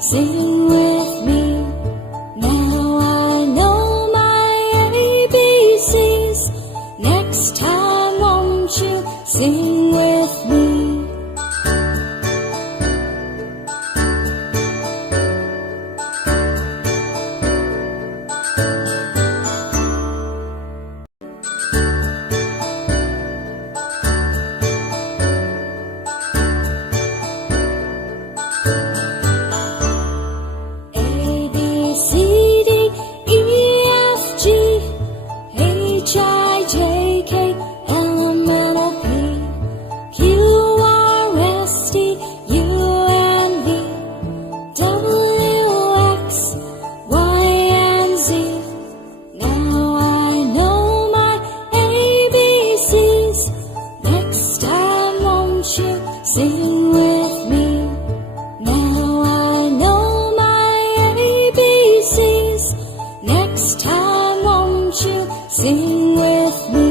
Sing with me. Now I know my ABCs. Next time won't you sing with me? Sing with me. Now I know my ABCs. Next time won't you sing with me?